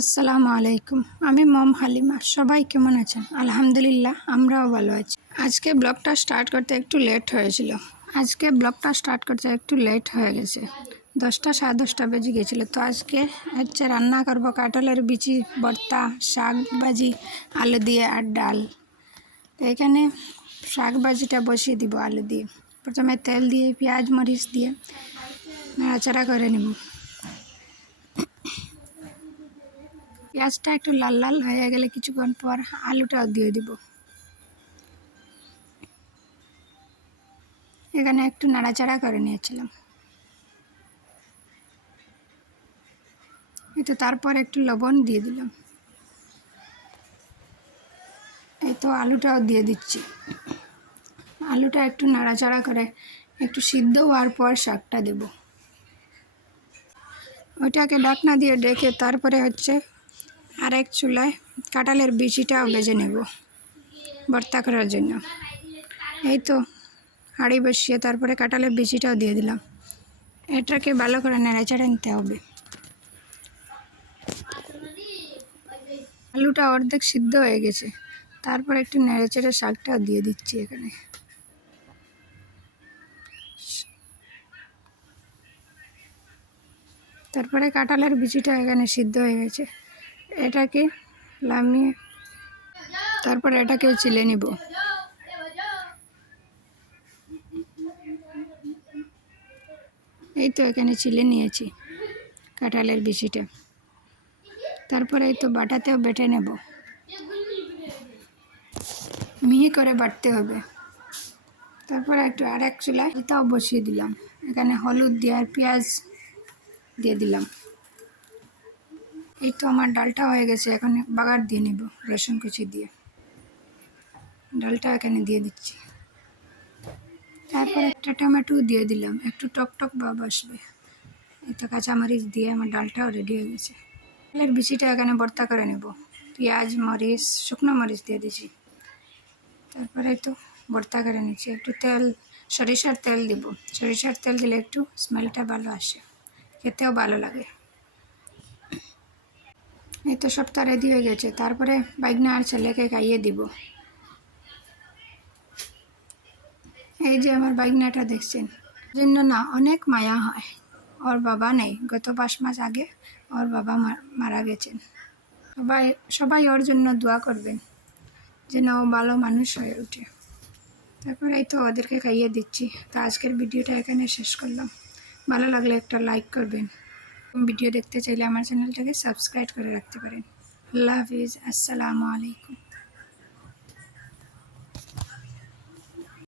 আসসালামু আলাইকুম। আমি মম হালিমা। সবাই কেমন আছেন? আলহামদুলিল্লাহ, আমরাও ভালো আছি। আজকে ব্লগটা স্টার্ট করতে একটু লেট হয়েছিল। হয়ে গেছে। 10টা 10:30 বেজে গেছিলো। তো আজকে হচ্ছে রান্না করব কাঁঠালের বিচি ভর্তা, শাক ভাজি, আলু দিয়ে আর ডাল। তো এখানে শাক ভাজিটা বসিয়ে দিব আলু দিয়ে। প্রথমে তেল দিয়ে পেঁয়াজ মরিচ দিয়ে নাড়াচাড়া করে নেব। পেঁয়াজটা একটু লাল লাল হয়ে গেলে কিছুক্ষণ পর আলুটাও দিয়ে দিব। এখানে একটু নাড়াচাড়া করে নিয়েছিলাম। এই তো তারপর একটু লবণ দিয়ে দিলাম। এই তো আলুটাও দিয়ে দিচ্ছি। আলুটা একটু নাড়াচাড়া করে একটু সিদ্ধ হওয়ার পর শাকটা দেব। ওইটাকে ঢাকনা দিয়ে ডেকে তারপরে হচ্ছে আরেক চুলায় কাঁঠালের বিচিটাও ভেজে নেব ভর্তা করার জন্য। এই তো হাঁড়ি বসিয়ে তারপরে কাঁঠালের বিচিটাও দিয়ে দিলাম। এটাকে ভালো করে নেড়েচেড়ে নিতে হবে। আলুটা অর্ধেক সিদ্ধ হয়ে গেছে। তারপর একটু নেড়েচেড়ে শাকটাও দিয়ে দিচ্ছি এখানে। তারপরে কাঁঠালের বিচিটা এখানে সিদ্ধ হয়ে গেছে। এটাকে নামিয়ে তারপরে এটাকেও চিলে নিব। এই তো এখানে চিলে নিয়েছি কাঁঠালের বিচিটা। তারপরে এই তো বাটাতেও বেটে নেব। মিহি করে বাটতে হবে। তারপরে একটু আরেক চুলায় তাও বসিয়ে দিলাম। এখানে হলুদ দিয়ে আর পেঁয়াজ দিয়ে দিলাম। এই তো আমার ডালটা হয়ে গেছে। এখন বাগার দিয়ে নেব রসুন কুচি দিয়ে। ডালটা এখানে দিয়ে দিচ্ছি। তারপর একটা টমেটো দিয়ে দিলাম, একটু টক টক ভাব আসবে। এই তো কাঁচামরিচ দিয়ে আমার ডালটাও রেডি হয়ে গেছে। ডালের বিচিটা এখানে ভর্তা করে নেব। পেঁয়াজ মরিচ শুকনো মরিচ দিয়ে দিচ্ছি। তারপরে তো ভর্তা করে নিচ্ছি। একটু তেল সরিষার তেল দিব। সরিষার তেল দিলে একটু স্মেলটা ভালো আসে, খেতেও ভালো লাগে। এই তো সবটা রেডি হয়ে গেছে। তারপরে বাইগনা আর ছেলেকে খাইয়ে দিব। এই যে আমার বাইগনাটা দেখছেন, জন্য না অনেক মায়া হয়। ওর বাবা নেই, গত 5 মাস আগে ওর বাবা মারা গেছেন। সবাই সবাই ওর জন্য দোয়া করবেন যেন ও ভালো মানুষ হয়ে ওঠে। তারপরে এই তো ওদেরকে খাইয়ে দিচ্ছি। তো আজকের ভিডিওটা এখানে শেষ করলাম। ভালো লাগলে একটা লাইক করবেন। ভিডিও দেখতে চাইলে আমার চ্যানেলটাকে সাবস্ক্রাইব করে রাখতে পারেন। আল্লাহ হাফিজ। আসসালামু আলাইকুম।